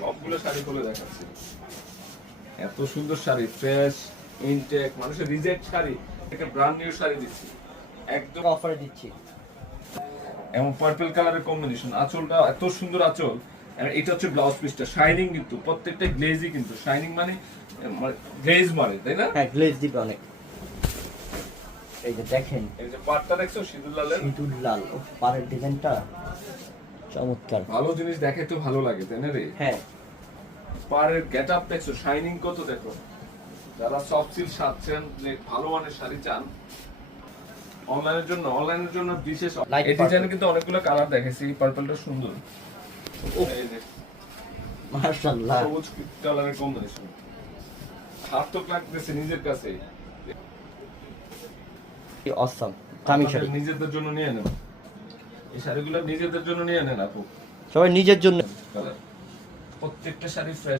সবগুলো শাড়ি খুলে দেখাচ্ছি। এত সুন্দর শাড়ি, ফ্রেশ ইনটেক, মানুষের রিজেক্ট শাড়ি, একটা ব্র্যান্ড নিউ শাড়ি দিচ্ছি একদম অফারে দিচ্ছি। এবং পার্পল কালারের কম্বিনেশন, আঁচলটা এত সুন্দর আঁচল। আর এটা হচ্ছে ব্লাউজ পিসটা, শাইনিং কিন্তু প্রত্যেকটা গ্লেজই, কিন্তু শাইনিং মানে গ্লেজ মারে, তাই না? হ্যাঁ, গ্লেজ দিবে অনেক। এই যে দেখেন, এই যে পাটটা দেখছো সিঁদুর লালের, সিঁদুর লাল, ও পাড়ের ডিজাইনটা চমৎকার। ভালো জিনিস দেখে তো ভালো লাগে, তাই না রে? হ্যাঁ, পাড়ের গেটআপ দেখছো, শাইনিং কত দেখো। যারা সফট সিল্ক সাজছেন, যে ভালো মানের শাড়ি চান, অনলাইনের জন্য বিশেষ। Light এই ডিজাইনে purple। কিন্তু অনেকগুলো কালার দেখেছি, পার্পলটা সুন্দর। এই যে মাশাআল্লাহ। সবুজ কালারের কম্বিনেশন, সার্থক লাগতেছে নিজের কাছে। কি অসাম দামি শাড়ি। আপনাদের নিজেদের জন্য নিয়ে নেন, এই শাড়িগুলো নিজেদের জন্য নিয়ে নেন আপু। সবাই নিজের জন্য। প্রত্যেকটা শাড়ি ফ্রেশ।